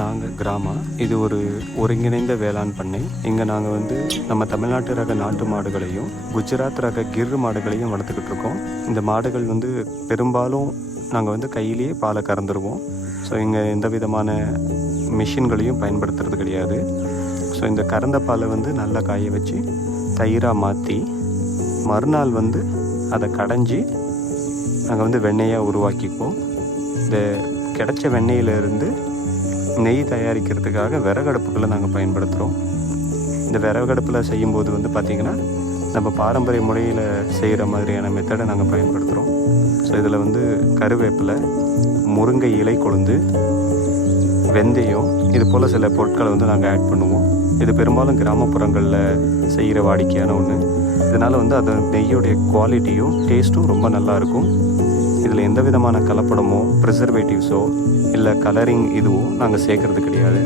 நாங்கள் கிராமம், இது ஒரு ஒருங்கிணைந்த வேளாண் பண்ணை. இங்கே நாங்கள் வந்து நம்ம தமிழ்நாட்டு ரக நாட்டு மாடுகளையும் குஜராத் ரக கிர் மாடுகளையும் வளர்த்துக்கிட்டு இருக்கோம். இந்த மாடுகள் வந்து பெரும்பாலும் நாங்கள் வந்து கையிலேயே பாலை கறந்துருவோம். ஸோ இங்கே எந்த விதமான மிஷின்களையும் பயன்படுத்துறது கிடையாது. ஸோ இந்த கறந்த பாலை வந்து நல்லா காய வச்சு தயிராக மாற்றி மறுநாள் வந்து அதை கடைஞ்சி நாங்கள் வந்து வெண்ணெயாக உருவாக்கிப்போம். இந்த கிடைச்ச வெண்ணெயிலிருந்து நெய் தயாரிக்கிறதுக்காக விறகடுப்புகளை நாங்கள் பயன்படுத்துகிறோம். இந்த விறகடுப்பில் செய்யும்போது வந்து பார்த்திங்கன்னா நம்ம பாரம்பரிய முறையில் செய்கிற மாதிரியான மெத்தடை நாங்கள் பயன்படுத்துகிறோம். ஸோ இதில் வந்து கருவேப்பிலை, முருங்கை இலை கொழுந்து, வெந்தயம், இது போல் சில பொருட்களை வந்து நாங்கள் ஆட் பண்ணுவோம். இது பெரும்பாலும் கிராமப்புறங்களில் செய்கிற வாடிக்கையான ஒன்று. இதனால் வந்து அது நெய்யோடைய குவாலிட்டியும் டேஸ்ட்டும் ரொம்ப நல்லாயிருக்கும். இதில் எந்த விதமான கலப்படமோ ப்ரிசர்வேட்டிவ்ஸோ இல்லை கலரிங் இதுவோ நாங்கள் சேர்க்குறது கிடையாது.